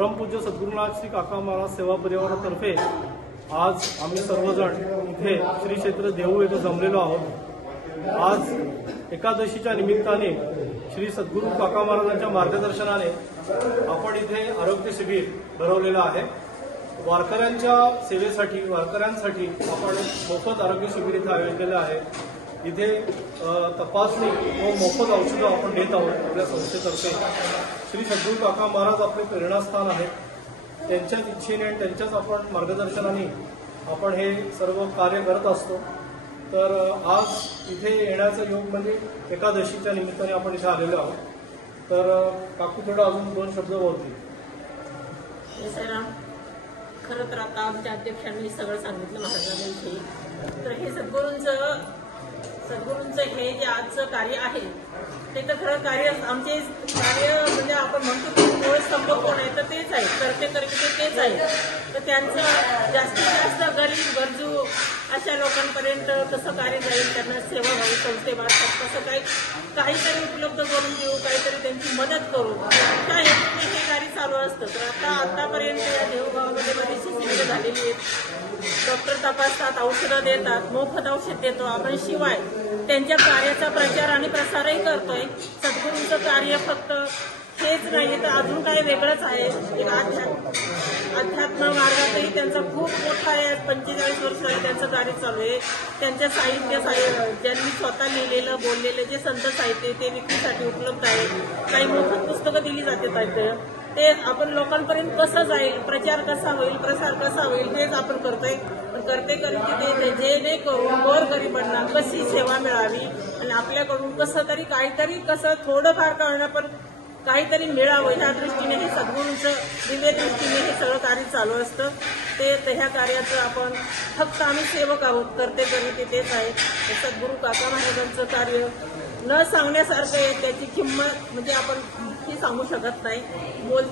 परमपूज्य सद्गुरुनाथ श्री काका महाराज सेवा परिवारातर्फे आज आम्ही सर्वजण इथे श्री क्षेत्र देहू येथे जमलेलो आहोत। आज एकादशीच्या निमित्ताने श्री सद्गुरू काका महाराजांच्या मार्गदर्शनाने आपण इथे आरोग्य शिबिर भरवलेलं आहे। वारकऱ्यांच्या सेवेसाठी वारकऱ्यांसाठी आपण मोफत आरोग्य शिबिर इथे आयोजलेलं आहे। इथे तपासणी व मोफत औषधं आपण देत आहोत। आपल्या संस्थेतर्फे श्री सद्गुरू काका महाराज आपले प्रेरणास्थान आहेत। त्यांच्याच इच्छेने आणि त्यांच्याच आपण मार्गदर्शनाने आपण हे सर्व कार्य करत असतो। तर आज इथे येण्याचा योग म्हणजे एकादशीच्या निमित्ताने आपण इथे आलेलो आहोत। तर काकू थोडं अजून 2 शब्द बोलतील। खरं तर आता आमच्या अध्यक्षांनी सगळं सांगितलं महाराजांविषयी। तर हे सद्गुरूंचं हे जे आजचं कार्य आहे ते तर खरं कार्य आमचे कार्य म्हणजे आपण म्हणतो की मूळ स्तंभ कोण आहे तर तेच आहे, करते तेच आहे। तर त्यांचं जास्तीत जास्त गरीब गरजू अशा लोकांपर्यंत कसं कार्य जाईल, त्यांना सेवा व्हावी संस्थेमार्फत कसं काहीतरी उपलब्ध करून देऊ, काहीतरी त्यांची मदत करू, त्या हेतूने हे कार्य चालू असतं। तर आतापर्यंत या देहूगावामध्ये बरीचशी सुविधा झालेली आहेत। डॉक्टर तपासतात, औषधं देतात, मोफत औषध देतो आपण, शिवाय त्यांच्या कार्याचा प्रचार आणि प्रसारही करतोय। सद्गुरूंचं कार्य फक्त हेच नाही तर अजून काही वेगळंच आहे। अध्यात्म मार्गातही त्यांचा खूप मोठा आहे। 45 वर्ष त्यांचं कार्य चालू आहे। त्यांच्या ज्यांनी स्वतः लिहिलेलं बोललेलं जे संत साहित्य ते विक्रीसाठी उपलब्ध आहे। काही मोफत पुस्तकं दिली जातात। ते आपण लोकांपर्यंत कसं जाईल, प्रचार कसा होईल, प्रसार कसा होईल हेच आपण करतोय। पण करते ते जेणेकरून गोरगरिबांना कशी सेवा मिळावी आणि आपल्याकडून कसं तरी काहीतरी कसं थोडंफार का होईना पण काहीतरी मिळावं ह्या दृष्टीने हे सद्गुरूंचं दिव्य दृष्टीने हे सगळं कार्य चालू असतं। ते ह्या कार्याचं आपण फक्त आम्ही सेवक आहोत, करते तेच आहे। सद्गुरू काका महाराजांचं कार्य न सांगण्यासारखं आहे। त्याची किंमत म्हणजे आपण ती सांगू शकत नाही, बोल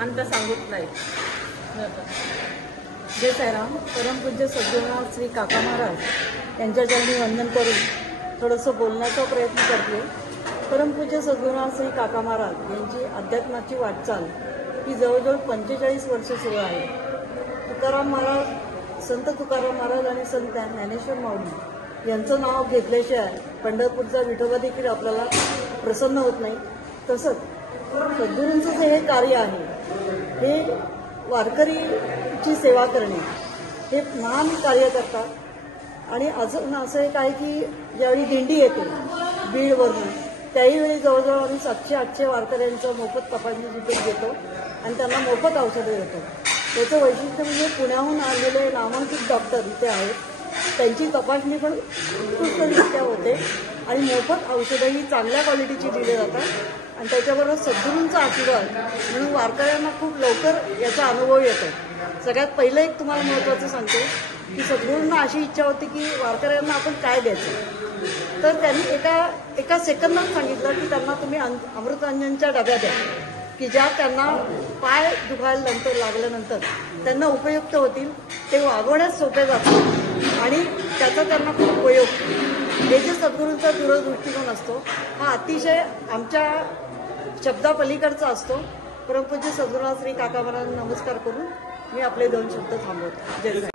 अंत सांगत नाही। जय साईराम। परमपूज्य सद्गुरुनाथ श्री काका महाराज यांच्या चरणी वंदन करून थोडंसं बोलण्याचा प्रयत्न करते। परमपूज्य सद्गुरुनाथ श्री काका महाराज यांची अध्यात्माची वाटचाल ही जवळजवळ 45 वर्ष सुरू आहे। तुकाराम महाराज, संत तुकाराम महाराज आणि संत ज्ञानेश्वर माऊली यांचं नाव घेतल्याशिवाय पंढरपूरचा विठोबा देखील आपल्याला प्रसन्न होत नाही। तसंच सद्गुरूंचं जे हे कार्य आहे हे वारकरीची सेवा करणे हे महान कार्य करतात। आणि अजून असं एक आहे की ज्यावेळी दिंडी येते बीडवरून त्याहीवेळी जवळजवळ आम्ही 700-800 वारकऱ्यांचं मोफत तपासणी तिथे घेतो आणि त्यांना मोफत औषधं देतो। त्याचं वैशिष्ट्य म्हणजे पुण्याहून आलेले नामांकित डॉक्टर इथे आहेत, त्यांची तपासणी पण उत्कृष्टरित्या होते आणि मोफत औषधंही चांगल्या क्वालिटीची दिली जातात। आणि त्याच्याबरोबर सद्गुरूंचा आशीर्वाद म्हणून वारकऱ्यांना खूप लवकर याचा अनुभव येतो। सगळ्यात पहिलं एक तुम्हाला महत्त्वाचं सांगते की सद्गुरूंना अशी इच्छा होती की वारकऱ्यांना आपण काय द्यायचं। तर त्यांनी एका सेकंदात सांगितलं की त्यांना तुम्ही अमृतांजनच्या डब्या द्या की ज्या त्यांना पाय दुखायला लागल्यानंतर त्यांना उपयुक्त होतील, ते वागवण्यास सोपे जातात आणि त्याचा त्यांना खूप उपयोग। हे जे सद्गुरूंचा दूरदृष्टिकोन असतो हा अतिशय आमच्या शब्दापलीकडचा असतो। परमपूज्य सद्गुरुनाथ श्री काका महाराजांना नमस्कार करून मी आपले 2 शब्द थांबवतो। जय साई।